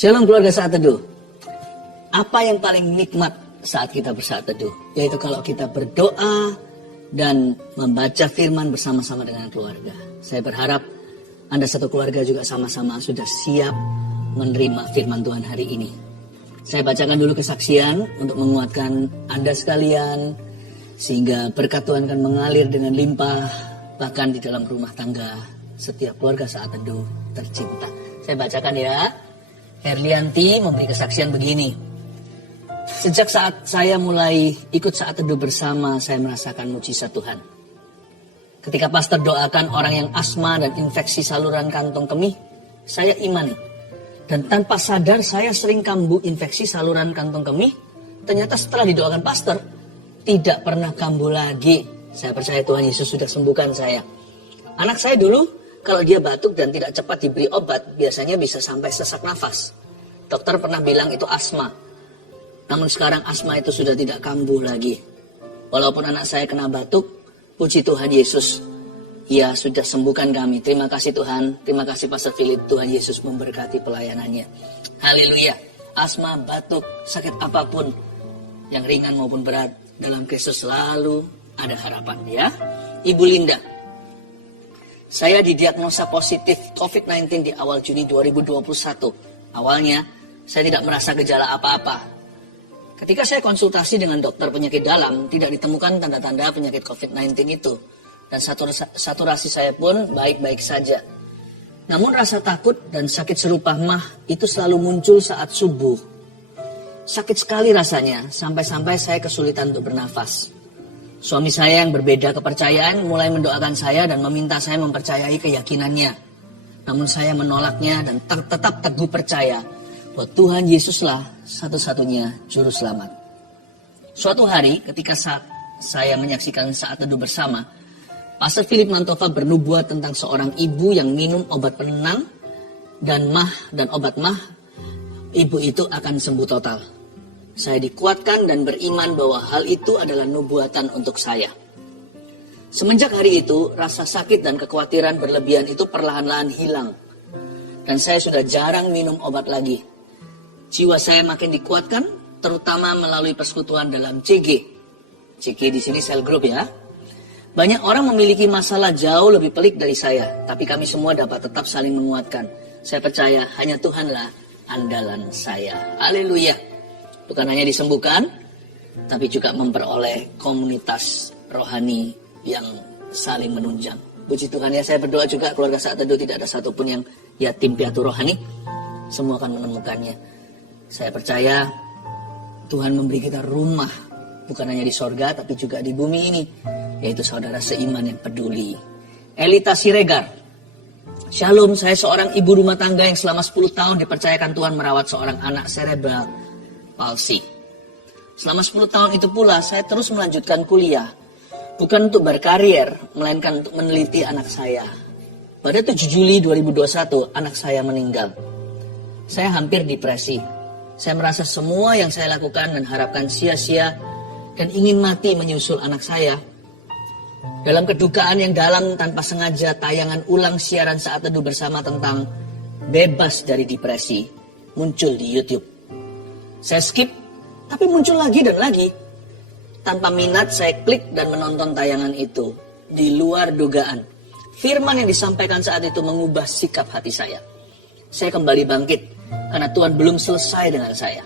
Shalom keluarga Saat Teduh. Apa yang paling nikmat saat kita bersaat teduh? Yaitu kalau kita berdoa dan membaca firman bersama-sama dengan keluarga. Saya berharap Anda satu keluarga juga sama-sama sudah siap menerima firman Tuhan hari ini. Saya bacakan dulu kesaksian untuk menguatkan Anda sekalian, sehingga berkat Tuhan akan mengalir dengan limpah, bahkan di dalam rumah tangga setiap keluarga Saat Teduh tercinta. Saya bacakan ya. Herlianti memberi kesaksian begini. Sejak saat saya mulai ikut Saat Teduh bersama, saya merasakan mujizat Tuhan. Ketika pastor doakan orang yang asma dan infeksi saluran kantong kemih, saya imani. Dan tanpa sadar saya sering kambuh infeksi saluran kantong kemih. Ternyata setelah didoakan pastor, tidak pernah kambuh lagi. Saya percaya Tuhan Yesus sudah sembuhkan saya. Anak saya dulu, kalau dia batuk dan tidak cepat diberi obat, biasanya bisa sampai sesak nafas. Dokter pernah bilang itu asma. Namun sekarang asma itu sudah tidak kambuh lagi. Walaupun anak saya kena batuk, puji Tuhan Yesus, Ia sudah sembuhkan kami. Terima kasih Tuhan, terima kasih Pastor Philip. Tuhan Yesus memberkati pelayanannya. Haleluya. Asma, batuk, sakit apapun, yang ringan maupun berat, dalam Kristus selalu ada harapan ya. Ibu Linda, saya didiagnosa positif COVID-19 di awal Juni 2021. Awalnya, saya tidak merasa gejala apa-apa. Ketika saya konsultasi dengan dokter penyakit dalam, tidak ditemukan tanda-tanda penyakit COVID-19 itu. Dan saturasi saya pun baik-baik saja. Namun rasa takut dan sakit serupa mah itu selalu muncul saat subuh. Sakit sekali rasanya, sampai-sampai saya kesulitan untuk bernafas. Suami saya yang berbeda kepercayaan mulai mendoakan saya dan meminta saya mempercayai keyakinannya. Namun saya menolaknya dan tetap teguh percaya bahwa Tuhan Yesuslah satu-satunya juru selamat. Suatu hari ketika saya menyaksikan Saat Teduh bersama, Pastor Philip Mantova bernubuat tentang seorang ibu yang minum obat penenang dan obat mah, ibu itu akan sembuh total. Saya dikuatkan dan beriman bahwa hal itu adalah nubuatan untuk saya. Semenjak hari itu, rasa sakit dan kekhawatiran berlebihan itu perlahan-lahan hilang. Dan saya sudah jarang minum obat lagi. Jiwa saya makin dikuatkan, terutama melalui persekutuan dalam CG. CG di sini cell group ya. Banyak orang memiliki masalah jauh lebih pelik dari saya, tapi kami semua dapat tetap saling menguatkan. Saya percaya hanya Tuhanlah andalan saya. Haleluya. Bukan hanya disembuhkan, tapi juga memperoleh komunitas rohani yang saling menunjang. Puji Tuhan ya, saya berdoa juga keluarga Saat Teduh tidak ada satupun yang yatim piatu rohani. Semua akan menemukannya. Saya percaya Tuhan memberi kita rumah, bukan hanya di sorga, tapi juga di bumi ini. Yaitu saudara seiman yang peduli. Elita Siregar. Shalom, saya seorang ibu rumah tangga yang selama 10 tahun dipercayakan Tuhan merawat seorang anak cerebral palsi. Selama 10 tahun itu pula saya terus melanjutkan kuliah. Bukan untuk berkarier, melainkan untuk meneliti anak saya. Pada 7 Juli 2021, anak saya meninggal. Saya hampir depresi. Saya merasa semua yang saya lakukan dan harapkan sia-sia dan ingin mati menyusul anak saya. Dalam kedukaan yang dalam tanpa sengaja, tayangan ulang siaran Saat Teduh bersama tentang bebas dari depresi muncul di YouTube. Saya skip, tapi muncul lagi dan lagi. Tanpa minat saya klik dan menonton tayangan itu. Di luar dugaan, firman yang disampaikan saat itu mengubah sikap hati saya. Saya kembali bangkit, karena Tuhan belum selesai dengan saya.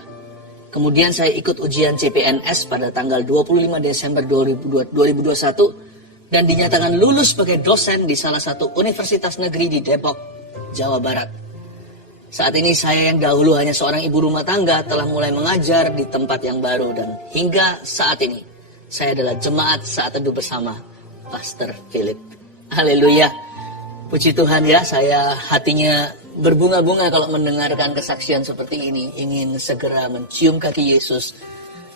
Kemudian saya ikut ujian CPNS pada tanggal 25 Desember 2021 dan dinyatakan lulus sebagai dosen di salah satu universitas negeri di Depok, Jawa Barat. Saat ini saya yang dahulu hanya seorang ibu rumah tangga telah mulai mengajar di tempat yang baru dan hingga saat ini saya adalah jemaat Saat Teduh bersama Pastor Philip. Haleluya. Puji Tuhan ya, saya hatinya berbunga-bunga kalau mendengarkan kesaksian seperti ini. Ingin segera mencium kaki Yesus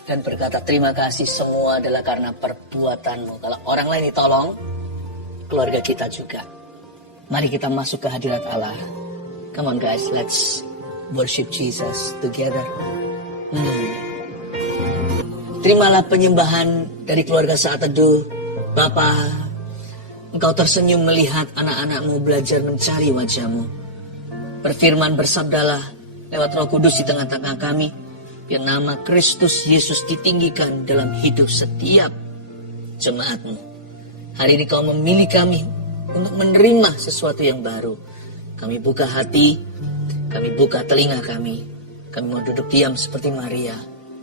dan berkata terima kasih, semua adalah karena perbuatanmu. Kalau orang lain ditolong, keluarga kita juga. Mari kita masuk ke hadirat Allah. Come on guys, let's worship Jesus together. Terimalah penyembahan dari keluarga Saat Teduh. Bapa, Engkau tersenyum melihat anak-anakmu belajar mencari wajah-Mu. Berfirman, bersabdalah, lewat Roh Kudus di tengah-tengah kami. Biar nama Kristus Yesus ditinggikan dalam hidup setiap jemaat-Mu. Hari ini Kau memilih kami untuk menerima sesuatu yang baru. Kami buka hati, kami buka telinga kami. Kami mau duduk diam seperti Maria.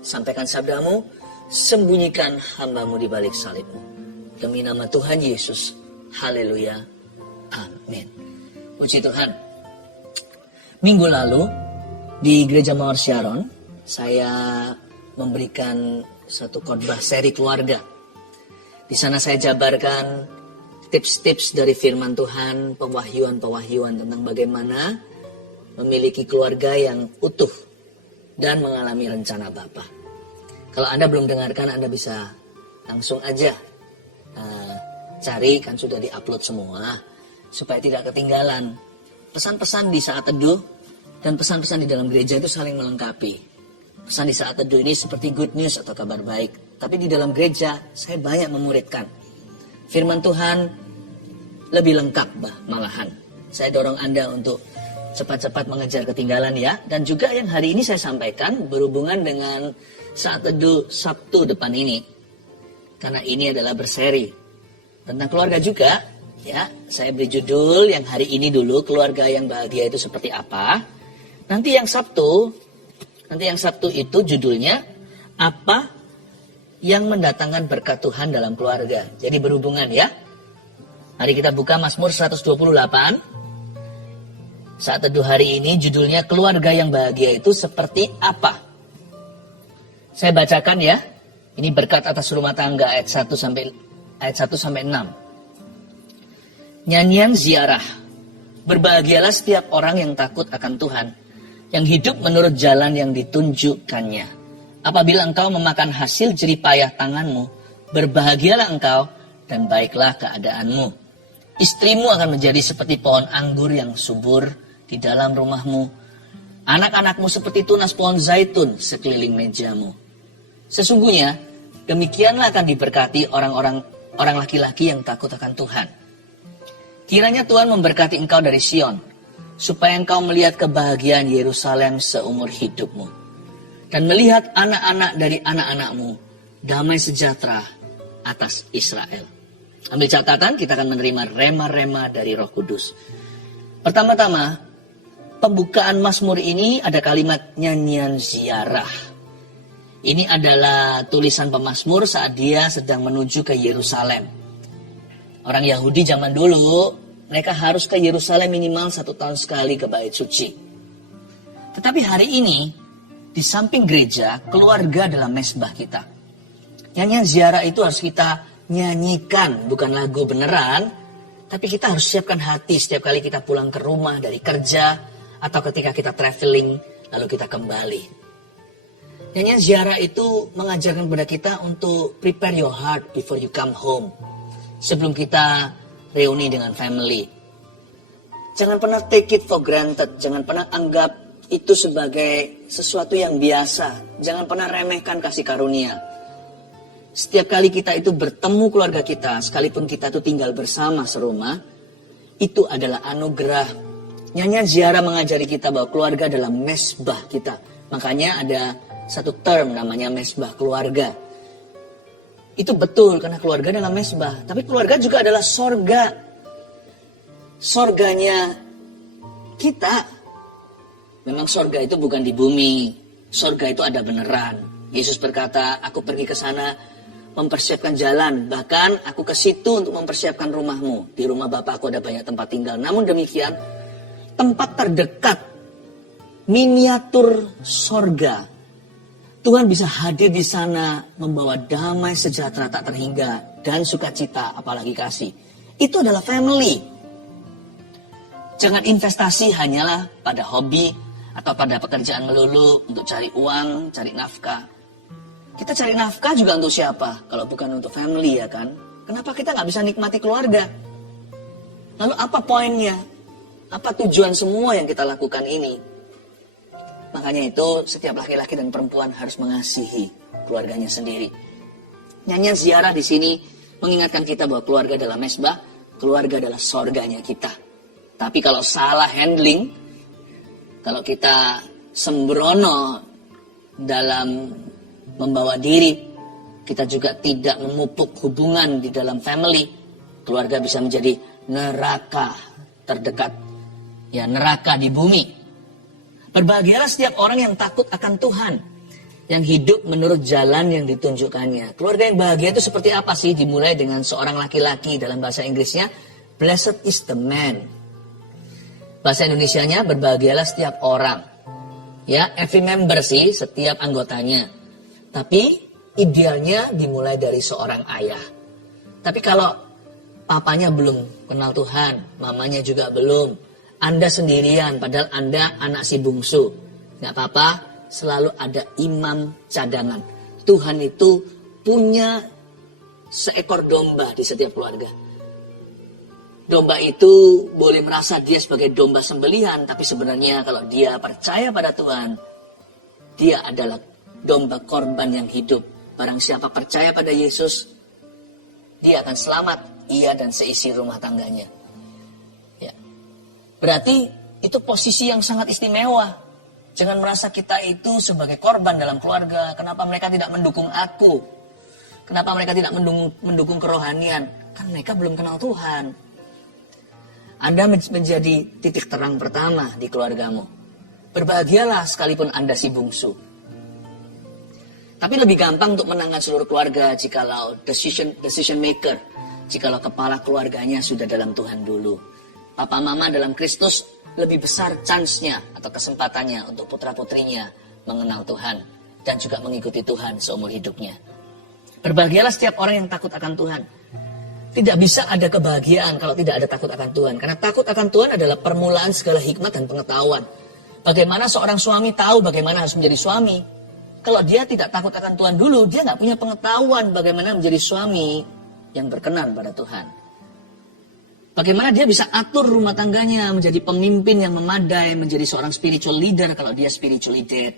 Sampaikan sabda-Mu, sembunyikan hamba-Mu di balik salib-Mu. Demi nama Tuhan Yesus. Haleluya. Amin. Puji Tuhan. Minggu lalu di Gereja Mawar Sharon, saya memberikan satu khotbah seri keluarga. Di sana saya jabarkan tips-tips dari firman Tuhan, pewahyuan-pewahyuan tentang bagaimana memiliki keluarga yang utuh dan mengalami rencana Bapa. Kalau Anda belum dengarkan, Anda bisa langsung aja cari, kan sudah di-upload semua, supaya tidak ketinggalan. Pesan-pesan di saat teduh dan pesan-pesan di dalam gereja itu saling melengkapi. Pesan di saat teduh ini seperti good news atau kabar baik. Tapi di dalam gereja saya banyak memuridkan. Firman Tuhan lebih lengkap malahan. Saya dorong Anda untuk cepat-cepat mengejar ketinggalan ya. Dan juga yang hari ini saya sampaikan berhubungan dengan saat teduh Sabtu depan ini. Karena ini adalah berseri. Tentang keluarga juga ya. Saya beri judul yang hari ini dulu, keluarga yang bahagia itu seperti apa. Nanti yang Sabtu itu judulnya apa yang mendatangkan berkat Tuhan dalam keluarga. Jadi berhubungan ya. Mari kita buka Mazmur 128. Saat teduh hari ini judulnya keluarga yang bahagia itu seperti apa. Saya bacakan ya. Ini berkat atas rumah tangga ayat 1 sampai 6. Nyanyian ziarah. Berbahagialah setiap orang yang takut akan Tuhan, yang hidup menurut jalan yang ditunjukkannya. Apabila engkau memakan hasil jerih payah tanganmu, berbahagialah engkau dan baiklah keadaanmu. Istrimu akan menjadi seperti pohon anggur yang subur di dalam rumahmu. Anak-anakmu seperti tunas pohon zaitun sekeliling mejamu. Sesungguhnya demikianlah akan diberkati orang laki-laki yang takut akan Tuhan. Kiranya Tuhan memberkati engkau dari Sion, supaya engkau melihat kebahagiaan Yerusalem seumur hidupmu. Dan melihat anak-anak dari anak-anakmu, damai sejahtera atas Israel. Ambil catatan, kita akan menerima rema-rema dari Roh Kudus. Pertama-tama, pembukaan Mazmur ini ada kalimat nyanyian ziarah. Ini adalah tulisan pemazmur saat dia sedang menuju ke Yerusalem. Orang Yahudi zaman dulu, mereka harus ke Yerusalem minimal 1 tahun sekali ke Bait Suci. Tetapi hari ini, di samping gereja, keluarga adalah mesbah kita. Nyanyian ziarah itu harus kita nyanyikan, bukan lagu beneran. Tapi kita harus siapkan hati setiap kali kita pulang ke rumah dari kerja, atau ketika kita traveling, lalu kita kembali. Nyanyian ziarah itu mengajarkan kepada kita untuk prepare your heart before you come home. Sebelum kita reuni dengan family. Jangan pernah take it for granted. Jangan pernah anggap itu sebagai sesuatu yang biasa. Jangan pernah remehkan kasih karunia. Setiap kali kita itu bertemu keluarga kita, sekalipun kita itu tinggal bersama serumah, itu adalah anugerah. Nyanyian ziarah mengajari kita bahwa keluarga adalah mesbah kita. Makanya ada satu term namanya mesbah keluarga. Itu betul karena keluarga adalah mesbah. Tapi keluarga juga adalah sorga. Sorganya kita. Memang sorga itu bukan di bumi. Sorga itu ada beneran. Yesus berkata, aku pergi ke sana mempersiapkan jalan. Bahkan aku ke situ untuk mempersiapkan rumahmu. Di rumah Bapakku ada banyak tempat tinggal. Namun demikian, tempat terdekat, miniatur sorga. Tuhan bisa hadir di sana membawa damai sejahtera tak terhingga dan sukacita apalagi kasih. Itu adalah family. Jangan investasi hanyalah pada hobi atau pada pekerjaan melulu untuk cari uang, cari nafkah. Kita cari nafkah juga untuk siapa? Kalau bukan untuk family ya kan? Kenapa kita nggak bisa nikmati keluarga? Lalu apa poinnya? Apa tujuan semua yang kita lakukan ini? Makanya itu setiap laki-laki dan perempuan harus mengasihi keluarganya sendiri. Nyanyian ziarah di sini mengingatkan kita bahwa keluarga adalah mesbah, keluarga adalah sorganya kita. Tapi kalau salah handling, kalau kita sembrono dalam membawa diri, kita juga tidak memupuk hubungan di dalam family, keluarga bisa menjadi neraka terdekat. Ya, neraka di bumi. Berbahagialah setiap orang yang takut akan Tuhan, yang hidup menurut jalan yang ditunjukkannya. Keluarga yang bahagia itu seperti apa sih? Dimulai dengan seorang laki-laki, dalam bahasa Inggrisnya, blessed is the man. Bahasa Indonesianya, berbahagialah setiap orang. Ya, every member sih, setiap anggotanya. Tapi idealnya dimulai dari seorang ayah. Tapi kalau papanya belum kenal Tuhan, mamanya juga belum, Anda sendirian, padahal Anda anak si bungsu, nggak apa-apa, selalu ada imam cadangan. Tuhan itu punya seekor domba di setiap keluarga. Domba itu boleh merasa dia sebagai domba sembelihan, tapi sebenarnya kalau dia percaya pada Tuhan, dia adalah domba korban yang hidup. Barang siapa percaya pada Yesus, dia akan selamat, ia dan seisi rumah tangganya. Ya. Berarti itu posisi yang sangat istimewa. Jangan merasa kita itu sebagai korban dalam keluarga. Kenapa mereka tidak mendukung aku? Kenapa mereka tidak mendukung kerohanian? Kan mereka belum kenal Tuhan. Anda menjadi titik terang pertama di keluargamu. Berbahagialah sekalipun Anda si bungsu. Tapi lebih gampang untuk menangkan seluruh keluarga jikalau decision maker, jikalau kepala keluarganya sudah dalam Tuhan dulu. Papa mama dalam Kristus lebih besar chance-nya atau kesempatannya untuk putra-putrinya mengenal Tuhan dan juga mengikuti Tuhan seumur hidupnya. Berbahagialah setiap orang yang takut akan Tuhan. Tidak bisa ada kebahagiaan kalau tidak ada takut akan Tuhan. Karena takut akan Tuhan adalah permulaan segala hikmat dan pengetahuan. Bagaimana seorang suami tahu bagaimana harus menjadi suami? Kalau dia tidak takut akan Tuhan dulu, dia nggak punya pengetahuan bagaimana menjadi suami yang berkenan pada Tuhan. Bagaimana dia bisa atur rumah tangganya, menjadi pemimpin yang memadai, menjadi seorang spiritual leader kalau dia spiritually dead.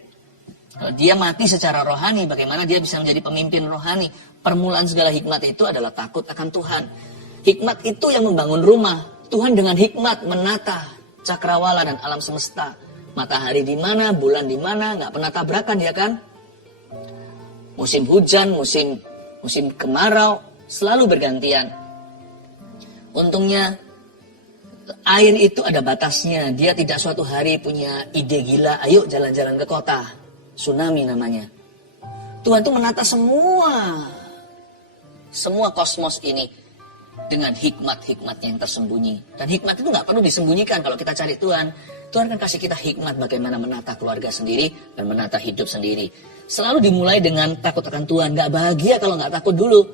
Kalau dia mati secara rohani, bagaimana dia bisa menjadi pemimpin rohani? Permulaan segala hikmat itu adalah takut akan Tuhan. Hikmat itu yang membangun rumah. Tuhan dengan hikmat menata cakrawala dan alam semesta. Matahari di mana, bulan di mana, nggak pernah tabrakan ya kan? Musim hujan, musim kemarau, selalu bergantian. Untungnya air itu ada batasnya. Dia tidak suatu hari punya ide gila, ayo jalan-jalan ke kota. Tsunami namanya. Tuhan itu menata semua kosmos ini dengan hikmat-hikmatnya yang tersembunyi. Dan hikmat itu nggak perlu disembunyikan kalau kita cari Tuhan. Tuhan akan kasih kita hikmat bagaimana menata keluarga sendiri dan menata hidup sendiri. Selalu dimulai dengan takut akan Tuhan. Nggak bahagia kalau nggak takut dulu.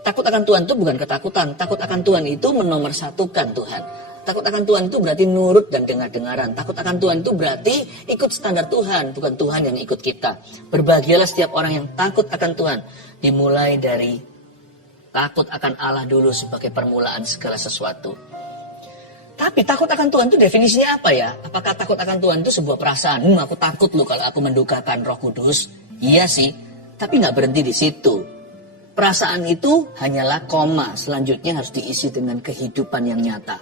Takut akan Tuhan itu bukan ketakutan. Takut akan Tuhan itu menomorsatukan Tuhan. Takut akan Tuhan itu berarti nurut dan dengar-dengaran. Takut akan Tuhan itu berarti ikut standar Tuhan, bukan Tuhan yang ikut kita. Berbahagialah setiap orang yang takut akan Tuhan. Dimulai dari takut akan Allah dulu sebagai permulaan segala sesuatu. Tapi takut akan Tuhan itu definisinya apa ya? Apakah takut akan Tuhan itu sebuah perasaan? Aku takut loh kalau aku mendukakan Roh Kudus. Iya sih, tapi nggak berhenti di situ. Perasaan itu hanyalah koma. Selanjutnya harus diisi dengan kehidupan yang nyata.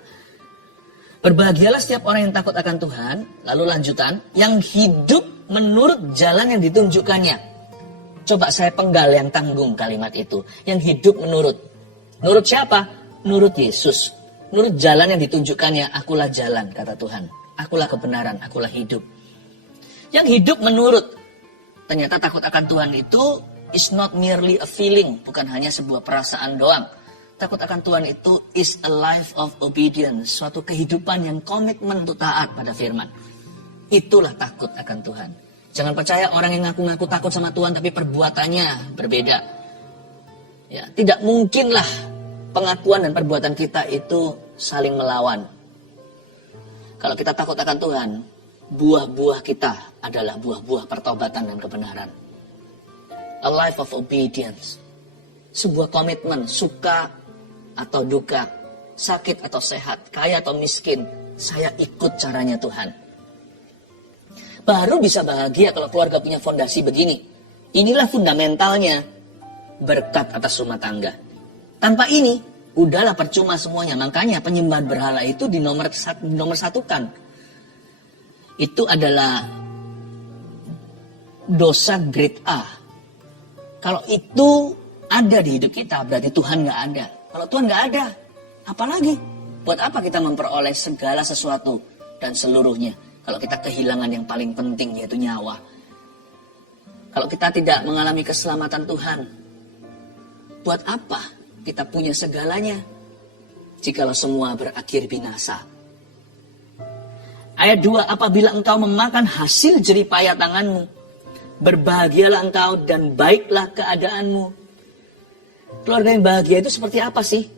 Berbahagialah setiap orang yang takut akan Tuhan. Lalu lanjutan, yang hidup menurut jalan yang ditunjukkannya. Coba saya penggal yang tanggung kalimat itu. Yang hidup menurut. Menurut siapa? Menurut Yesus. Menurut jalan yang ditunjukkannya, akulah jalan, kata Tuhan. Akulah kebenaran, akulah hidup. Yang hidup menurut. Ternyata takut akan Tuhan itu is not merely a feeling. Bukan hanya sebuah perasaan doang. Takut akan Tuhan itu is a life of obedience. Suatu kehidupan yang komitmen untuk taat pada firman. Itulah takut akan Tuhan. Jangan percaya orang yang ngaku-ngaku takut sama Tuhan tapi perbuatannya berbeda. Ya, tidak mungkinlah pengakuan dan perbuatan kita itu saling melawan. Kalau kita takut akan Tuhan, buah-buah kita adalah buah-buah pertobatan dan kebenaran. A life of obedience. Sebuah komitmen, suka atau duka, sakit atau sehat, kaya atau miskin, saya ikut caranya Tuhan. Baru bisa bahagia kalau keluarga punya fondasi begini. Inilah fundamentalnya berkat atas rumah tangga. Tanpa ini, udahlah percuma semuanya. Makanya penyembahan berhala itu dinomorsatukan. Itu adalah dosa grade A. Kalau itu ada di hidup kita, berarti Tuhan nggak ada. Kalau Tuhan nggak ada, apalagi? Buat apa kita memperoleh segala sesuatu dan seluruhnya? Kalau kita kehilangan yang paling penting, yaitu nyawa. Kalau kita tidak mengalami keselamatan Tuhan, buat apa kita punya segalanya jikalau semua berakhir binasa? Ayat 2, apabila engkau memakan hasil jeripaya tanganmu, berbahagialah engkau dan baiklah keadaanmu. Keluarga yang bahagia itu seperti apa sih?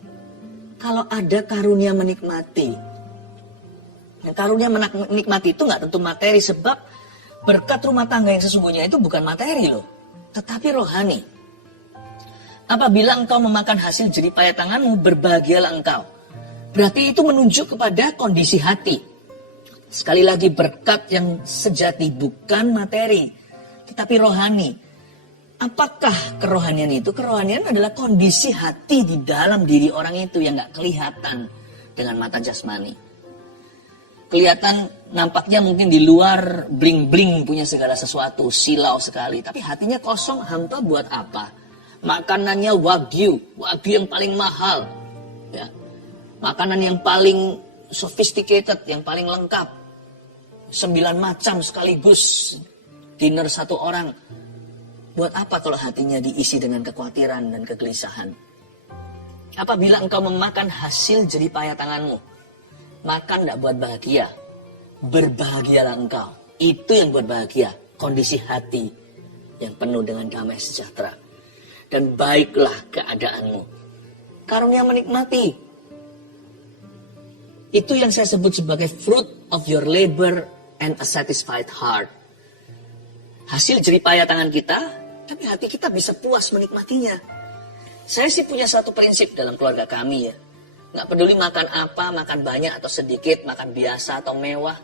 Kalau ada karunia menikmati. Yang karunia menikmati itu nggak tentu materi, sebab berkat rumah tangga yang sesungguhnya itu bukan materi loh, tetapi rohani. Apabila engkau memakan hasil jeripaya tanganmu, berbahagialah engkau. Berarti itu menunjuk kepada kondisi hati. Sekali lagi, berkat yang sejati bukan materi, tetapi rohani. Apakah kerohanian itu? Kerohanian adalah kondisi hati di dalam diri orang itu yang gak kelihatan dengan mata jasmani. Kelihatan nampaknya mungkin di luar bling-bling punya segala sesuatu, silau sekali. Tapi hatinya kosong, hampa buat apa? Makanannya wagyu yang paling mahal. Ya. Makanan yang paling sophisticated, yang paling lengkap. 9 macam sekaligus dinner satu orang. Buat apa kalau hatinya diisi dengan kekhawatiran dan kegelisahan? Apabila engkau memakan hasil jeripaya tanganmu, makan tidak buat bahagia, berbahagialah engkau. Itu yang buat bahagia, kondisi hati yang penuh dengan damai sejahtera. Dan baiklah keadaanmu. Karunia menikmati. Itu yang saya sebut sebagai fruit of your labor and a satisfied heart. Hasil jeripaya tangan kita, tapi hati kita bisa puas menikmatinya. Saya sih punya satu prinsip dalam keluarga kami ya. Nggak peduli makan apa, makan banyak atau sedikit, makan biasa atau mewah.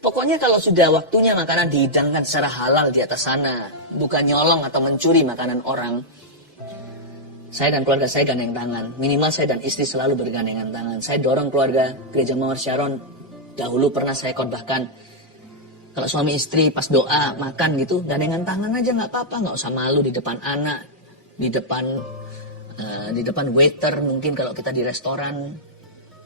Pokoknya kalau sudah waktunya makanan dihidangkan secara halal di atas sana, bukan nyolong atau mencuri makanan orang. Saya dan keluarga saya gandeng tangan. Minimal saya dan istri selalu bergandengan tangan. Saya dorong keluarga Gereja Mawar Sharon. Dahulu pernah saya khotbahkan. Kalau suami istri pas doa makan gitu, gandengan tangan aja nggak apa-apa, nggak usah malu di depan anak, di depan waiter mungkin kalau kita di restoran.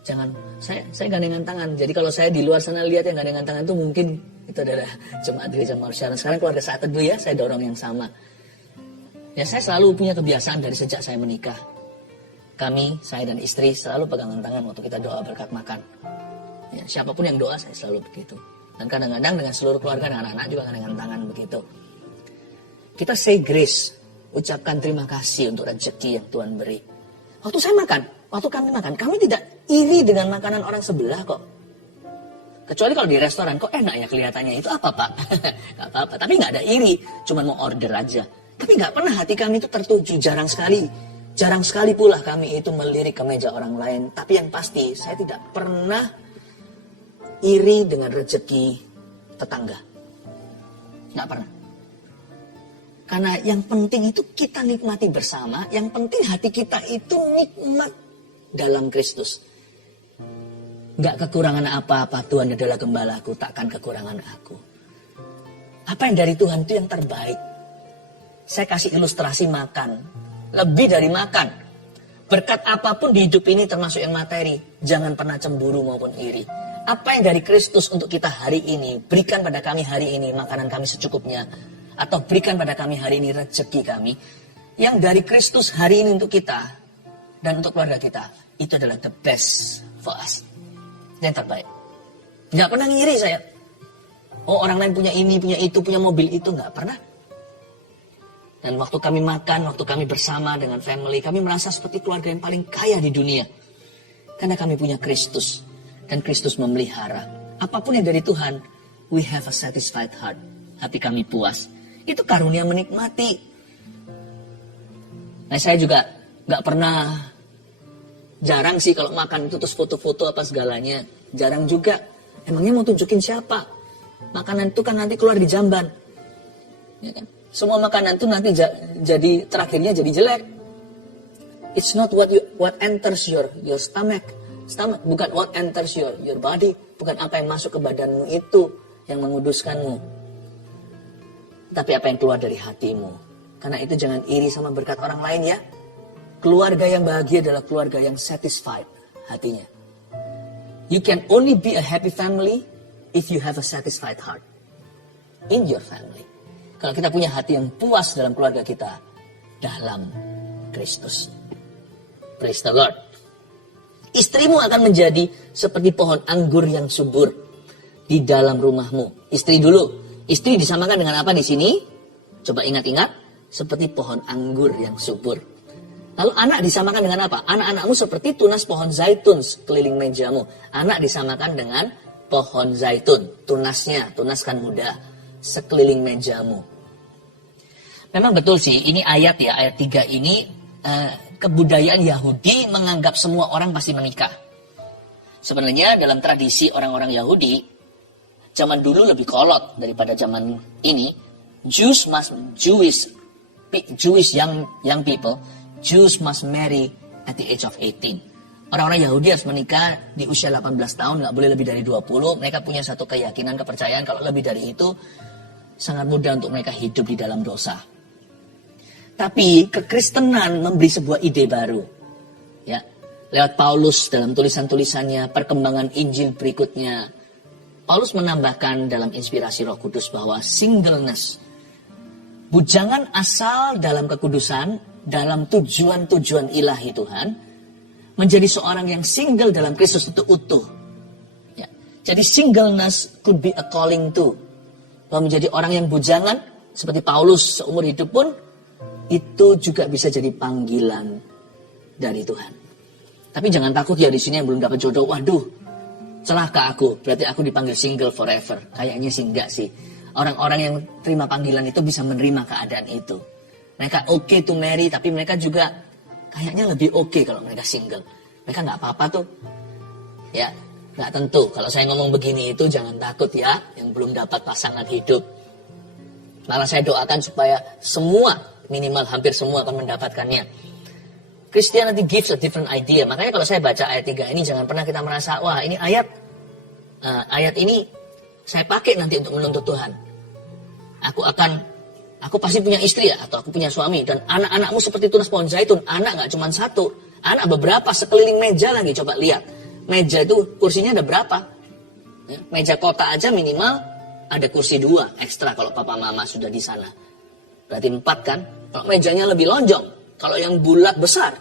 Jangan, saya gandengan tangan. Jadi kalau saya di luar sana lihat yang gandengan tangan itu mungkin itu adalah jemaat Gereja Mawar Sharon. Sekarang keluarga Saat Teduh ya, saya dorong yang sama. Ya saya selalu punya kebiasaan dari sejak saya menikah. Kami, saya dan istri selalu pegangan tangan waktu kita doa berkat makan. Ya, siapapun yang doa saya selalu begitu. Dan kadang-kadang dengan seluruh keluarga dan anak-anak juga dengan tangan begitu. Kita say grace, ucapkan terima kasih untuk rezeki yang Tuhan beri. Waktu saya makan, waktu kami makan, kami tidak iri dengan makanan orang sebelah kok. Kecuali kalau di restoran, kok enak ya kelihatannya, itu apa Pak? Gak apa-apa, tapi gak ada iri, cuma mau order aja. Tapi gak pernah hati kami itu tertuju, jarang sekali pula kami itu melirik ke meja orang lain. Tapi yang pasti, saya tidak pernah iri dengan rezeki tetangga. Nggak pernah. Karena yang penting itu kita nikmati bersama. Yang penting hati kita itu nikmat dalam Kristus. Nggak kekurangan apa-apa. Tuhan adalah gembalaku, takkan kekurangan aku. Apa yang dari Tuhan itu yang terbaik. Saya kasih ilustrasi makan. Lebih dari makan. Berkat apapun di hidup ini termasuk yang materi. Jangan pernah cemburu maupun iri. Apa yang dari Kristus untuk kita hari ini, berikan pada kami hari ini makanan kami secukupnya. Atau berikan pada kami hari ini rezeki kami. Yang dari Kristus hari ini untuk kita dan untuk keluarga kita, itu adalah the best for us. Yang terbaik. Nggak pernah ngiri saya. Oh orang lain punya ini, punya itu, punya mobil itu. Nggak pernah. Dan waktu kami makan, waktu kami bersama dengan family, kami merasa seperti keluarga yang paling kaya di dunia. Karena kami punya Kristus. Dan Kristus memelihara. Apapun yang dari Tuhan, we have a satisfied heart. Hati kami puas. Itu karunia menikmati. Nah saya juga gak pernah, jarang sih kalau makan itu terus foto-foto apa segalanya. Jarang juga. Emangnya mau tunjukin siapa? Makanan itu kan nanti keluar di jamban. Ya kan? Semua makanan itu nanti jadi terakhirnya jadi jelek. It's not what enters your stomach. Bukan what enters your body. Bukan apa yang masuk ke badanmu itu yang menguduskanmu. tapi apa yang keluar dari hatimu. Karena itu jangan iri sama berkat orang lain ya. Keluarga yang bahagia adalah keluarga yang satisfied hatinya. You can only be a happy family if you have a satisfied heart in your family. Kalau kita punya hati yang puas dalam keluarga kita, dalam Kristus. Praise the Lord. Istrimu akan menjadi seperti pohon anggur yang subur di dalam rumahmu. Istri dulu. Istri disamakan dengan apa di sini? Coba ingat-ingat. Seperti pohon anggur yang subur. Lalu anak disamakan dengan apa? Anak-anakmu seperti tunas pohon zaitun sekeliling mejamu. Anak disamakan dengan pohon zaitun. Tunasnya, tunas kan muda. Sekeliling mejamu. Memang betul sih, ini ayat 3 ini kebudayaan Yahudi menganggap semua orang pasti menikah. Sebenarnya dalam tradisi orang-orang Yahudi, zaman dulu lebih kolot daripada zaman ini. Jewish young people, Jews must marry at the age of 18. Orang-orang Yahudi harus menikah di usia 18 tahun, nggak boleh lebih dari 20. Mereka punya satu keyakinan, kepercayaan kalau lebih dari itu sangat mudah untuk mereka hidup di dalam dosa. Tapi kekristenan memberi sebuah ide baru. Ya, lewat Paulus dalam tulisan-tulisannya, perkembangan Injil berikutnya, Paulus menambahkan dalam inspirasi Roh Kudus bahwa singleness, bujangan asal dalam kekudusan, dalam tujuan-tujuan ilahi Tuhan, menjadi seorang yang single dalam Kristus itu utuh. Ya. Jadi singleness could be a calling too. Bahwa menjadi orang yang bujangan, seperti Paulus seumur hidup pun, itu juga bisa jadi panggilan dari Tuhan. Tapi jangan takut ya di sini yang belum dapat jodoh. Waduh, celaka aku. Berarti aku dipanggil single forever. Kayaknya sih enggak sih. Orang-orang yang terima panggilan itu bisa menerima keadaan itu. Mereka okay to marry, tapi mereka juga kayaknya lebih okay kalau mereka single. Mereka nggak apa-apa tuh. Ya, nggak tentu. Kalau saya ngomong begini itu jangan takut ya, yang belum dapat pasangan hidup. Malah saya doakan supaya semua, minimal hampir semua akan mendapatkannya. Christianity gives a different idea. Makanya kalau saya baca ayat 3 ini, jangan pernah kita merasa, wah ini ayat ini saya pakai nanti untuk menuntut Tuhan. Aku pasti punya istri ya, atau aku punya suami, dan anak-anakmu seperti tunas pohon zaitun. Anak nggak cuma satu, anak beberapa, sekeliling meja lagi. Coba lihat, meja itu kursinya ada berapa? Ya, meja kota aja minimal ada kursi 2 ekstra kalau papa mama sudah di sana. Berarti 4 kan? Kalau mejanya lebih lonjong, kalau yang bulat besar,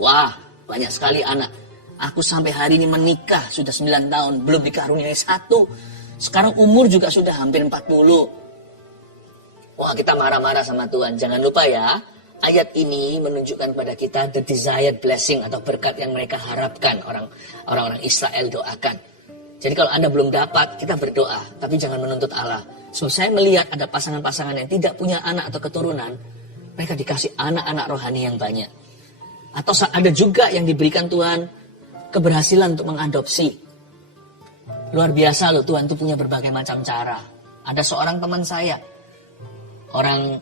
wah banyak sekali anak. Aku sampai hari ini menikah sudah 9 tahun, belum dikaruniai 1. Sekarang umur juga sudah hampir 40. Wah, kita marah-marah sama Tuhan. Jangan lupa ya, ayat ini menunjukkan kepada kita the desired blessing atau berkat yang mereka harapkan, orang-orang Israel doakan. Jadi kalau Anda belum dapat, kita berdoa, tapi jangan menuntut Allah. So, saya melihat ada pasangan-pasangan yang tidak punya anak atau keturunan, mereka dikasih anak-anak rohani yang banyak. Atau ada juga yang diberikan Tuhan keberhasilan untuk mengadopsi. Luar biasa loh, Tuhan itu punya berbagai macam cara. Ada seorang teman saya, orang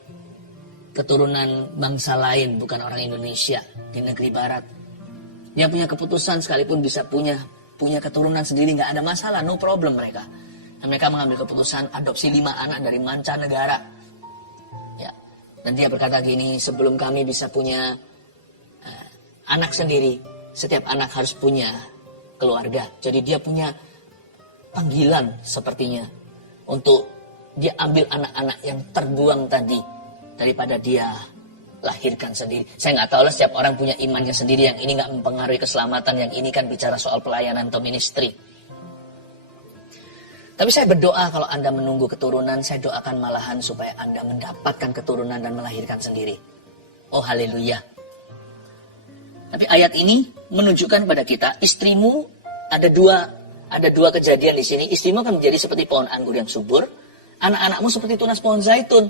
keturunan bangsa lain, bukan orang Indonesia, di negeri barat. Dia punya keputusan sekalipun bisa punya keturunan sendiri, nggak ada masalah, no problem mereka. Dan mereka mengambil keputusan adopsi 5 anak dari mancanegara. Ya. Dan dia berkata gini, sebelum kami bisa punya anak sendiri, setiap anak harus punya keluarga. Jadi dia punya panggilan sepertinya untuk dia ambil anak-anak yang terbuang tadi daripada dia lahirkan sendiri. Saya nggak tahu lah, setiap orang punya imannya sendiri. Yang ini nggak mempengaruhi keselamatan, yang ini kan bicara soal pelayanan atau ministry. Tapi saya berdoa kalau Anda menunggu keturunan, saya doakan malahan supaya Anda mendapatkan keturunan dan melahirkan sendiri. Oh haleluya. Tapi ayat ini menunjukkan kepada kita, istrimu ada dua kejadian di sini. Istrimu akan menjadi seperti pohon anggur yang subur, anak-anakmu seperti tunas pohon zaitun.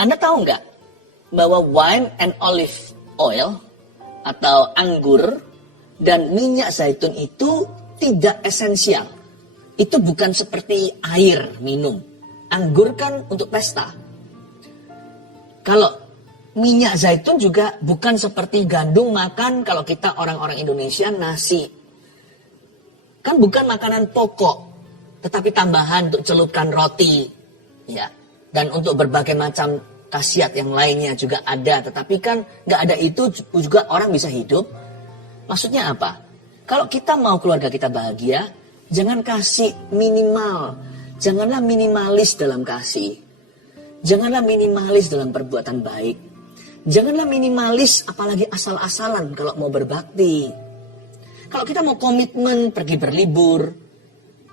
Anda tahu nggak bahwa wine and olive oil atau anggur dan minyak zaitun itu tidak esensial. Itu bukan seperti air minum. Anggur kan untuk pesta. Kalau minyak zaitun juga bukan seperti gandum makan kalau kita orang-orang Indonesia nasi. Kan bukan makanan pokok, tetapi tambahan untuk celupkan roti. Ya. Dan untuk berbagai macam khasiat yang lainnya juga ada. Tetapi kan nggak ada itu juga orang bisa hidup. Maksudnya apa? Kalau kita mau keluarga kita bahagia, jangan kasih minimal. Janganlah minimalis dalam kasih. Janganlah minimalis dalam perbuatan baik. Janganlah minimalis apalagi asal-asalan kalau mau berbakti. Kalau kita mau komitmen pergi berlibur,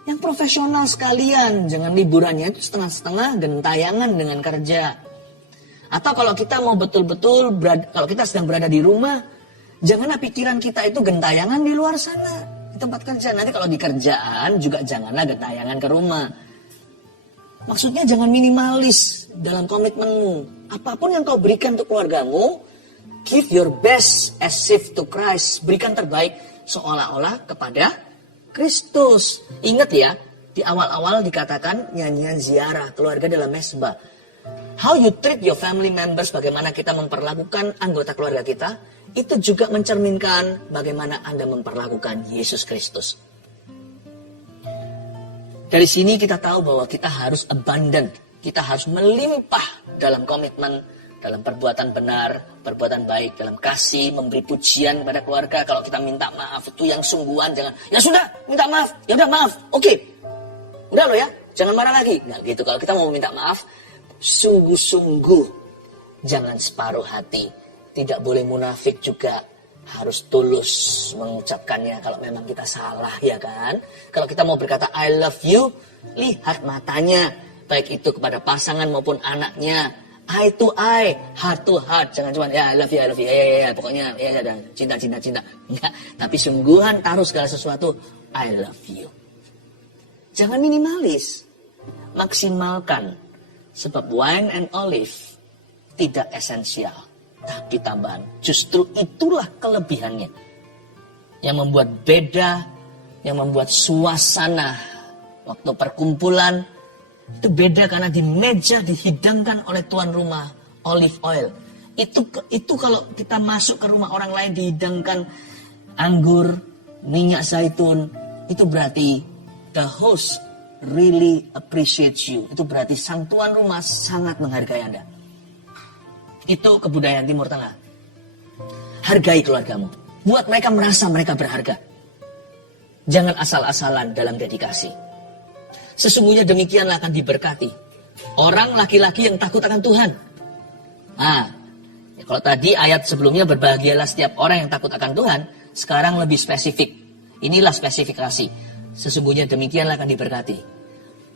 yang profesional sekalian, jangan liburannya itu setengah-setengah gentayangan dengan kerja. Atau kalau kita mau betul-betul, kalau kita sedang berada di rumah, janganlah pikiran kita itu gentayangan di luar sana, di tempat kerja. Nanti kalau di kerjaan juga janganlah gentayangan ke rumah. Maksudnya jangan minimalis dalam komitmenmu. Apapun yang kau berikan untuk keluargamu, give your best as if to Christ. Berikan terbaik seolah-olah kepada Kristus. Ingat ya, di awal-awal dikatakan nyanyian ziarah keluarga dalam mesbah. How you treat your family members, bagaimana kita memperlakukan anggota keluarga kita, itu juga mencerminkan bagaimana Anda memperlakukan Yesus Kristus. Dari sini kita tahu bahwa kita harus abundant, kita harus melimpah dalam komitmen, dalam perbuatan benar, perbuatan baik, dalam kasih, memberi pujian pada keluarga. Kalau kita minta maaf itu yang sungguhan, jangan, ya sudah, minta maaf, ya udah maaf, oke. Udah loh ya, jangan marah lagi. Nah gitu, kalau kita mau minta maaf, sungguh-sungguh, jangan separuh hati. Tidak boleh munafik juga, harus tulus mengucapkannya kalau memang kita salah, ya kan? Kalau kita mau berkata I love you, lihat matanya, baik itu kepada pasangan maupun anaknya. Eye to eye, heart to heart. Jangan cuma ya I love you, ya, pokoknya ya cinta. Enggak, tapi sungguhan taruh segala sesuatu I love you. Jangan minimalis, maksimalkan. Sebab wine and olive tidak esensial, tapi tambahan. Justru itulah kelebihannya yang membuat beda, yang membuat suasana waktu perkumpulan itu beda, karena di meja dihidangkan oleh tuan rumah olive oil. Itu kalau kita masuk ke rumah orang lain dihidangkan anggur, minyak zaitun, itu berarti the host really appreciates you. Itu berarti sang tuan rumah sangat menghargai Anda. Itu kebudayaan Timur Tengah. Hargai keluargamu. Buat mereka merasa mereka berharga. Jangan asal-asalan dalam dedikasi. Sesungguhnya demikianlah akan diberkati orang laki-laki yang takut akan Tuhan. Nah, ya kalau tadi ayat sebelumnya berbahagialah setiap orang yang takut akan Tuhan, sekarang lebih spesifik. Inilah spesifikasi. Sesungguhnya demikianlah akan diberkati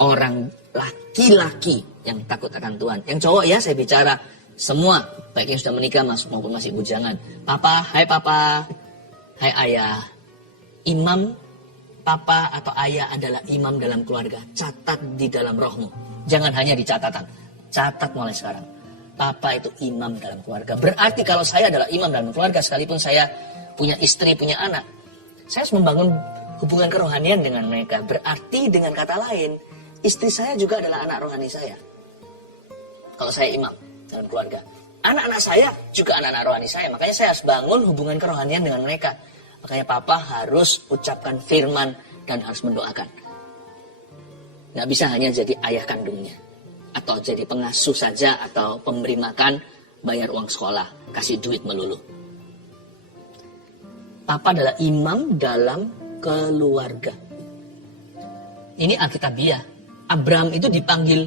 orang laki-laki yang takut akan Tuhan. Yang cowok ya saya bicara semua, baik yang sudah menikah maupun masih bujangan. Papa, hai ayah, imam. Papa atau ayah adalah imam dalam keluarga. Catat di dalam rohmu. Jangan hanya di catatan. Catat mulai sekarang. Papa itu imam dalam keluarga. Berarti kalau saya adalah imam dalam keluarga, sekalipun saya punya istri, punya anak, saya harus membangun hubungan kerohanian dengan mereka. Berarti dengan kata lain, istri saya juga adalah anak rohani saya. Kalau saya imam dalam keluarga. Anak-anak saya juga anak-anak rohani saya. Makanya saya harus bangun hubungan kerohanian dengan mereka. Makanya papa harus ucapkan firman dan harus mendoakan. Nggak bisa hanya jadi ayah kandungnya. Atau jadi pengasuh saja, atau pemberi makan, bayar uang sekolah, kasih duit melulu. Papa adalah imam dalam keluarga. Ini Alkitabiah. Abraham itu dipanggil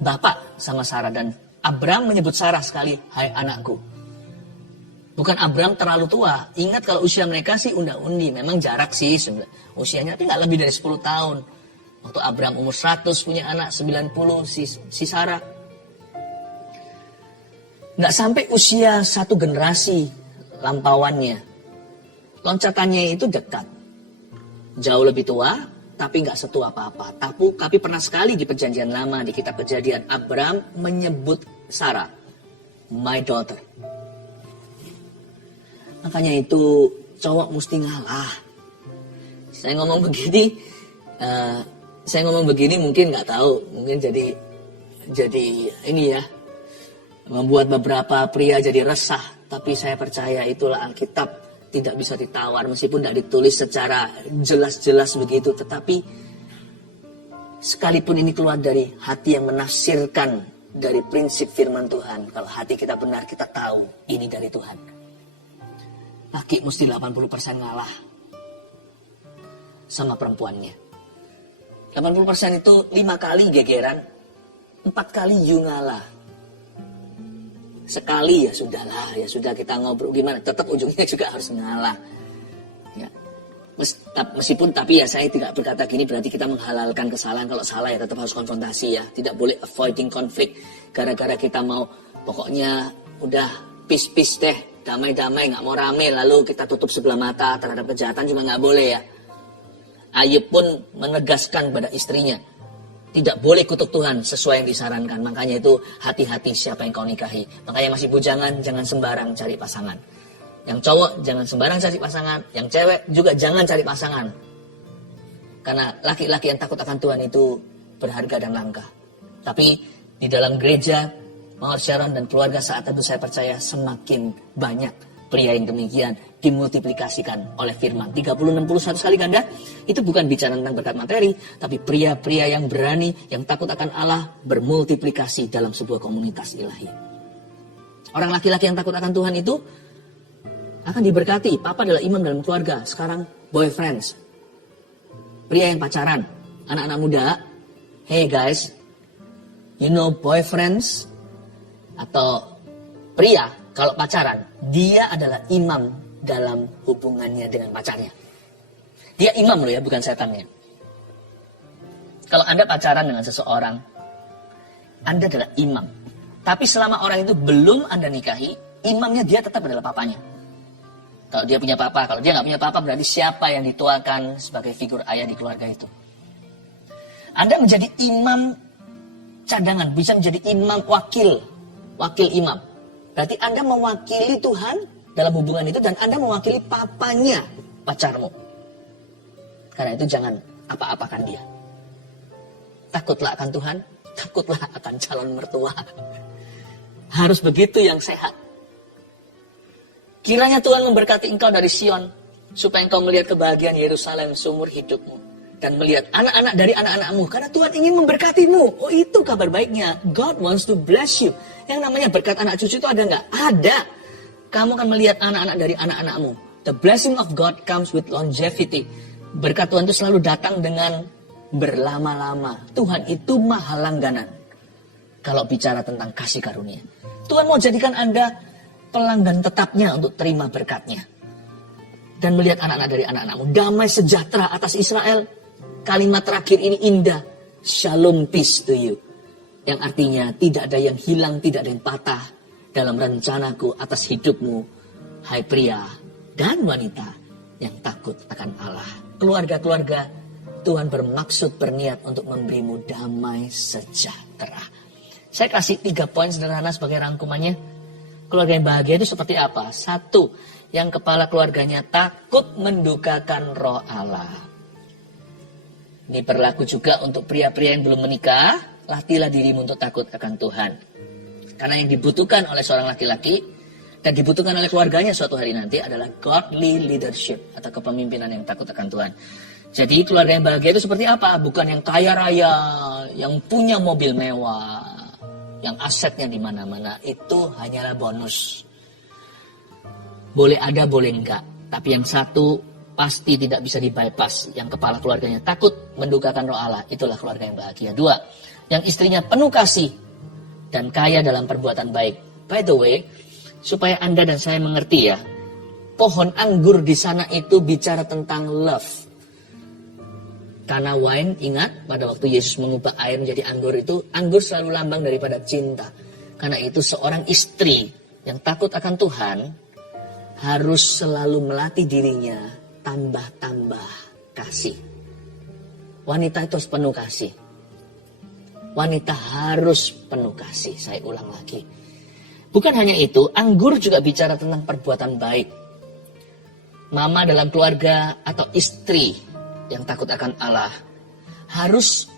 bapak sama Sarah. Dan Abraham menyebut Sarah sekali, hai anakku. Bukan Abraham terlalu tua. Ingat kalau usia mereka sih unda-undi. Memang jarak sih usianya, tapi nggak lebih dari 10 tahun. Waktu Abraham umur 100 punya anak 90 si Sarah. Nggak sampai usia satu generasi lampauannya. Loncatannya itu dekat. Jauh lebih tua, tapi nggak setua papa. Tapi pernah sekali di perjanjian lama, di kitab Kejadian, Abraham menyebut Sarah, my daughter. Makanya itu cowok mesti ngalah. Saya ngomong begini mungkin nggak tahu, mungkin jadi ini ya, membuat beberapa pria jadi resah. Tapi saya percaya itulah Alkitab, tidak bisa ditawar meskipun tidak ditulis secara jelas-jelas begitu. Tetapi sekalipun ini keluar dari hati yang menafsirkan dari prinsip firman Tuhan, kalau hati kita benar, kita tahu ini dari Tuhan. Laki mesti 80% ngalah sama perempuannya. 80% itu 5 kali gegeran, 4 kali you ngalah. Sekali ya sudahlah, ya sudah kita ngobrol gimana, tetap ujungnya juga harus ngalah. Ya. Meskipun tapi ya saya tidak berkata gini berarti kita menghalalkan kesalahan. Kalau salah ya tetap harus konfrontasi ya. Tidak boleh avoiding konflik gara-gara kita mau pokoknya udah peace deh, damai-damai, nggak mau rame lalu kita tutup sebelah mata terhadap kejahatan juga nggak boleh ya. Ayub pun menegaskan pada istrinya, tidak boleh kutuk Tuhan sesuai yang disarankan. Makanya itu hati-hati siapa yang kau nikahi. Makanya masih bujangan jangan sembarang cari pasangan. Yang cowok jangan sembarang cari pasangan, yang cewek juga jangan cari pasangan. Karena laki-laki yang takut akan Tuhan itu berharga dan langka. Tapi di dalam gereja, Mawar Sharon dan keluarga saat itu saya percaya semakin banyak pria yang demikian dimultiplikasikan oleh firman. 30, 60, 100 kali ganda, itu bukan bicara tentang berkat materi, tapi pria-pria yang berani, yang takut akan Allah, bermultiplikasi dalam sebuah komunitas ilahi. Orang laki-laki yang takut akan Tuhan itu akan diberkati. Papa adalah imam dalam keluarga. Sekarang boyfriends, pria yang pacaran, anak-anak muda, hey guys, you know boyfriends atau pria kalau pacaran, dia adalah imam dalam hubungannya dengan pacarnya. Dia imam loh ya, bukan setannya. Kalau Anda pacaran dengan seseorang, Anda adalah imam. Tapi selama orang itu belum Anda nikahi, imamnya dia tetap adalah papanya. Kalau dia punya papa, kalau dia nggak punya papa, berarti siapa yang dituakan sebagai figur ayah di keluarga itu. Anda menjadi imam cadangan, bisa menjadi imam wakil imam. Berarti Anda mewakili Tuhan dalam hubungan itu dan Anda mewakili papanya pacarmu. Karena itu jangan apa-apakan dia. Takutlah akan Tuhan, takutlah akan calon mertua. Harus begitu yang sehat. Kiranya Tuhan memberkati engkau dari Sion, supaya engkau melihat kebahagiaan Yerusalem seumur hidupmu. Dan melihat anak-anak dari anak-anakmu. Karena Tuhan ingin memberkatimu. Oh itu kabar baiknya. God wants to bless you. Yang namanya berkat anak cucu itu ada nggak? Ada. Kamu akan melihat anak-anak dari anak-anakmu. The blessing of God comes with longevity. Berkat Tuhan itu selalu datang dengan berlama-lama. Tuhan itu maha langganan. Kalau bicara tentang kasih karunia. Tuhan mau jadikan Anda pelanggan tetapnya untuk terima berkatnya. Dan melihat anak-anak dari anak-anakmu. Damai sejahtera atas Israel. Kalimat terakhir ini indah. Shalom, peace to you. Yang artinya tidak ada yang hilang, tidak ada yang patah dalam rencanaku atas hidupmu. Hai pria dan wanita yang takut akan Allah. Keluarga-keluarga, Tuhan bermaksud berniat untuk memberimu damai sejahtera. Saya kasih 3 poin sederhana sebagai rangkumannya. Keluarga yang bahagia itu seperti apa? 1, yang kepala keluarganya takut mendukakan roh Allah. Ini berlaku juga untuk pria-pria yang belum menikah. Latihlah dirimu untuk takut akan Tuhan. Karena yang dibutuhkan oleh seorang laki-laki dan dibutuhkan oleh keluarganya suatu hari nanti adalah godly leadership atau kepemimpinan yang takut akan Tuhan. Jadi keluarga yang bahagia itu seperti apa? Bukan yang kaya raya, yang punya mobil mewah, yang asetnya di mana-mana. Itu hanyalah bonus. Boleh ada, boleh enggak. Tapi yang satu pasti tidak bisa di-bypass. Yang kepala keluarganya takut mendukakan roh Allah. Itulah keluarga yang bahagia. 2, yang istrinya penuh kasih dan kaya dalam perbuatan baik. By the way, supaya Anda dan saya mengerti ya, pohon anggur di sana itu bicara tentang love. Karena wine, ingat pada waktu Yesus mengubah air menjadi anggur itu, anggur selalu lambang daripada cinta. Karena itu seorang istri yang takut akan Tuhan harus selalu melatih dirinya tambah-tambah kasih. Wanita itu harus penuh kasih. Wanita harus penuh kasih. Saya ulang lagi. Bukan hanya itu, anggur juga bicara tentang perbuatan baik. Mama dalam keluarga atau istri yang takut akan Allah harus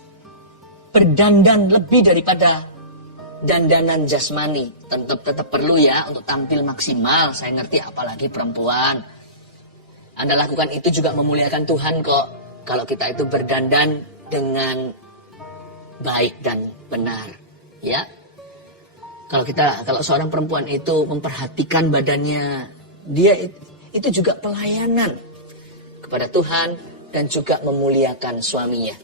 berdandan lebih daripada dandanan jasmani. Tetap perlu ya untuk tampil maksimal. Saya ngerti apalagi perempuan. Anda lakukan itu juga memuliakan Tuhan kok. Kalau kita itu berdandan dengan baik dan benar. Ya, kalau seorang perempuan itu memperhatikan badannya, dia itu juga pelayanan kepada Tuhan dan juga memuliakan suaminya.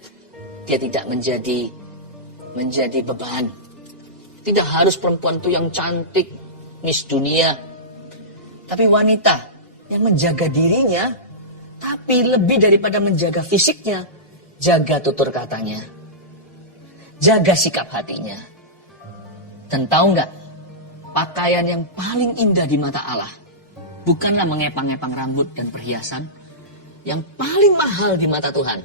Dia tidak menjadi beban. Tidak harus perempuan itu yang cantik, Miss Dunia. Tapi wanita yang menjaga dirinya, tapi lebih daripada menjaga fisiknya, jaga tutur katanya, jaga sikap hatinya. Dan tahu nggak, pakaian yang paling indah di mata Allah bukanlah mengepang-epang rambut dan perhiasan. Yang paling mahal di mata Tuhan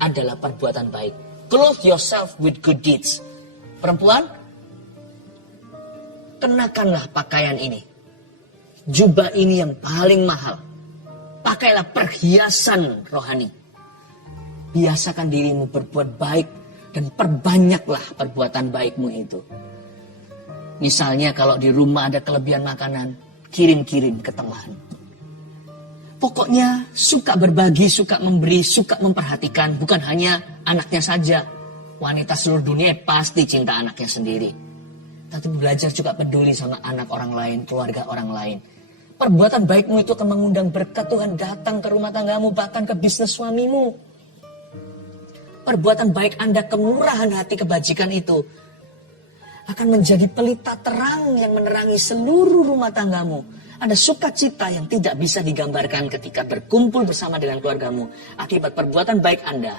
adalah perbuatan baik. Clothe yourself with good deeds. Perempuan, kenakanlah pakaian ini. Jubah ini yang paling mahal. Pakailah perhiasan rohani. Biasakan dirimu berbuat baik dan perbanyaklah perbuatan baikmu itu. Misalnya kalau di rumah ada kelebihan makanan, kirim-kirim ke teman. Pokoknya suka berbagi, suka memberi, suka memperhatikan. Bukan hanya anaknya saja. Wanita seluruh dunia pasti cinta anaknya sendiri. Tapi belajar juga peduli sama anak orang lain, keluarga orang lain. Perbuatan baikmu itu akan mengundang berkat Tuhan datang ke rumah tanggamu, bahkan ke bisnis suamimu. Perbuatan baik Anda, kemurahan hati, kebajikan itu akan menjadi pelita terang yang menerangi seluruh rumah tanggamu. Ada sukacita yang tidak bisa digambarkan ketika berkumpul bersama dengan keluargamu. Akibat perbuatan baik Anda,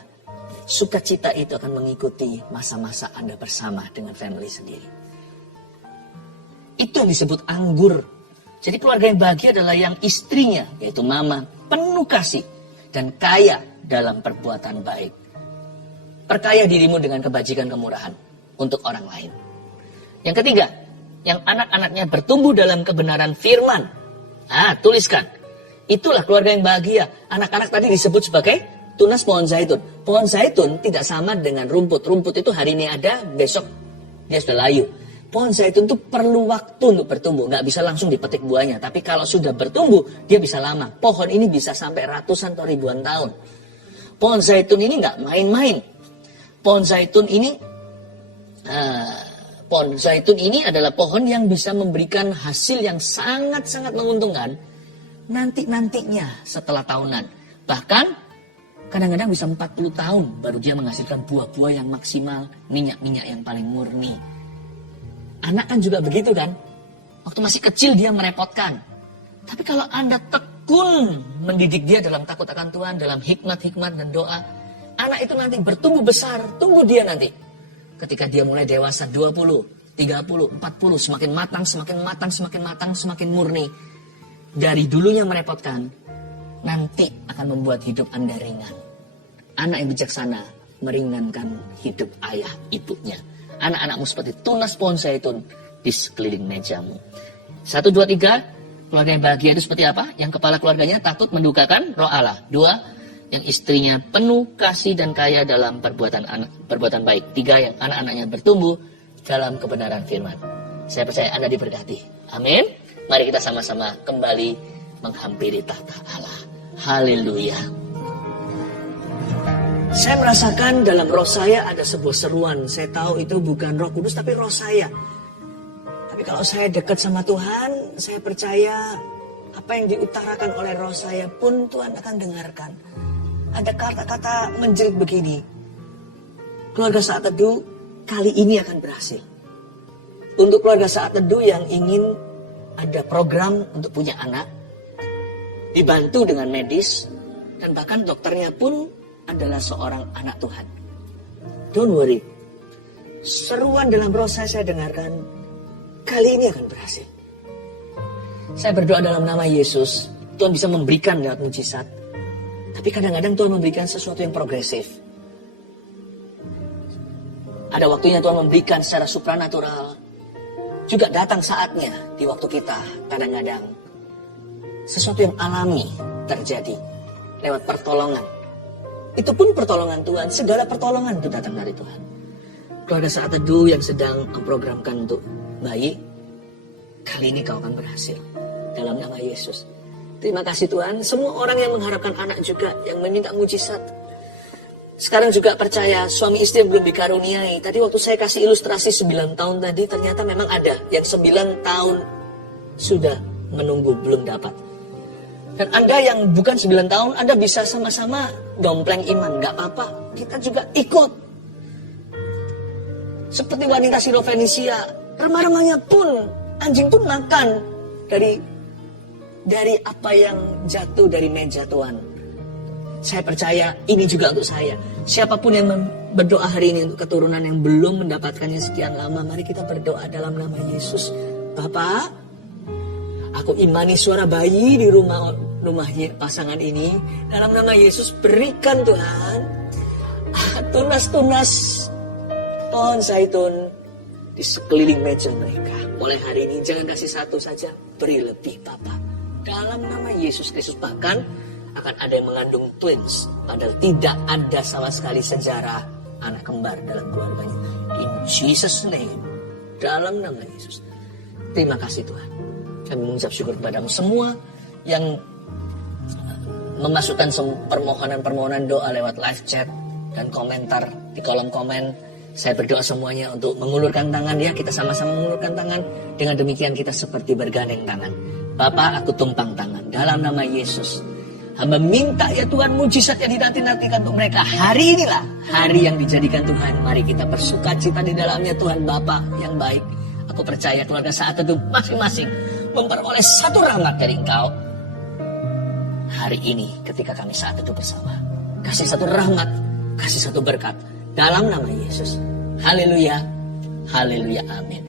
sukacita itu akan mengikuti masa-masa Anda bersama dengan family sendiri. Itu yang disebut anggur. Jadi keluarga yang bahagia adalah yang istrinya, yaitu mama, penuh kasih dan kaya dalam perbuatan baik. Perkaya dirimu dengan kebajikan kemurahan untuk orang lain. Yang ketiga, yang anak-anaknya bertumbuh dalam kebenaran firman. Tuliskan. Itulah keluarga yang bahagia. Anak-anak tadi disebut sebagai tunas pohon zaitun. Pohon zaitun tidak sama dengan rumput. Rumput itu hari ini ada, besok dia sudah layu. Pohon zaitun itu perlu waktu untuk bertumbuh. Nggak bisa langsung dipetik buahnya. Tapi kalau sudah bertumbuh, dia bisa lama. Pohon ini bisa sampai ratusan atau ribuan tahun. Pohon zaitun ini nggak main-main. Pohon zaitun ini adalah pohon yang bisa memberikan hasil yang sangat-sangat menguntungkan nantinya setelah tahunan. Bahkan kadang-kadang bisa 40 tahun baru dia menghasilkan buah-buah yang maksimal, minyak-minyak yang paling murni. Anak kan juga begitu kan? Waktu masih kecil dia merepotkan. Tapi kalau Anda tekun mendidik dia dalam takut akan Tuhan, dalam hikmat-hikmat dan doa, anak itu nanti bertumbuh besar. Tunggu dia nanti. Ketika dia mulai dewasa 20, 30, 40, semakin matang, semakin murni. Dari dulunya merepotkan, nanti akan membuat hidup Anda ringan. Anak yang bijaksana meringankan hidup ayah ibunya. Anak-anakmu seperti tunas pohon zaitun di sekeliling mejamu. 1, 2, 3, keluarga yang bahagia itu seperti apa? Yang kepala keluarganya takut mendukakan roh Allah. 2, yang istrinya penuh kasih dan kaya dalam perbuatan baik. 3, yang anak-anaknya bertumbuh dalam kebenaran firman. Saya percaya Anda diberkati. Amin. Mari kita sama-sama kembali menghampiri tahta Allah. Haleluya. Saya merasakan dalam roh saya ada sebuah seruan. Saya tahu itu bukan Roh Kudus tapi roh saya. Tapi kalau saya dekat sama Tuhan, saya percaya apa yang diutarakan oleh roh saya pun Tuhan akan dengarkan. Ada kata-kata menjerit begini. Keluarga Saat Teduh kali ini akan berhasil. Untuk keluarga Saat Teduh yang ingin ada program untuk punya anak, dibantu dengan medis, dan bahkan dokternya pun adalah seorang anak Tuhan. Don't worry. Seruan dalam roh saya dengarkan, kali ini akan berhasil. Saya berdoa dalam nama Yesus, Tuhan bisa memberikan lewat mujizat. Tapi kadang-kadang Tuhan memberikan sesuatu yang progresif. Ada waktunya Tuhan memberikan secara supranatural. Juga datang saatnya di waktu kita kadang-kadang sesuatu yang alami terjadi lewat pertolongan. Itu pun pertolongan Tuhan, segala pertolongan itu datang dari Tuhan. Keluarga Saat Teduh yang sedang memprogramkan untuk bayi, kali ini kau akan berhasil. Dalam nama Yesus. Terima kasih Tuhan, semua orang yang mengharapkan anak juga, yang meminta mujizat. sekarang juga percaya suami istri yang belum dikaruniai. Tadi waktu saya kasih ilustrasi 9 tahun tadi, ternyata memang ada yang 9 tahun sudah menunggu belum dapat. Dan Anda yang bukan 9 tahun, Anda bisa sama-sama dompleng iman, gak apa-apa. Kita juga ikut. Seperti wanita Sirofenisia, remah-remahnya pun, anjing pun makan dari apa yang jatuh dari meja Tuhan. Saya percaya ini juga untuk saya. Siapapun yang berdoa hari ini untuk keturunan yang belum mendapatkannya sekian lama, mari kita berdoa dalam nama Yesus. Bapak, aku imani suara bayi di rumahnya pasangan ini. Dalam nama Yesus berikan Tuhan tunas-tunas pohon zaitun di sekeliling meja mereka. Mulai hari ini jangan kasih satu saja, beri lebih Bapak. Dalam nama Yesus Kristus, bahkan akan ada yang mengandung twins, padahal tidak ada sama sekali sejarah anak kembar dalam keluarganya. In Jesus name, dalam nama Yesus. Terima kasih Tuhan. Kami mengucap syukur kepadamu semua yang memasukkan permohonan-permohonan doa lewat live chat dan komentar di kolom komen. Saya berdoa semuanya untuk mengulurkan tangan ya, kita sama-sama mengulurkan tangan. Dengan demikian kita seperti bergandeng tangan. Bapak, aku tumpang tangan dalam nama Yesus. Hamba minta ya Tuhan mujizat yang dinanti-nantikan untuk mereka. Hari inilah hari yang dijadikan Tuhan. Mari kita bersuka cita di dalamnya Tuhan Bapa yang baik. Aku percaya keluarga saat itu masing-masing memperoleh satu rahmat dari Engkau. Hari ini ketika kami saat itu bersama. Kasih satu rahmat, kasih satu berkat. Dalam nama Yesus. Haleluya, haleluya, amin.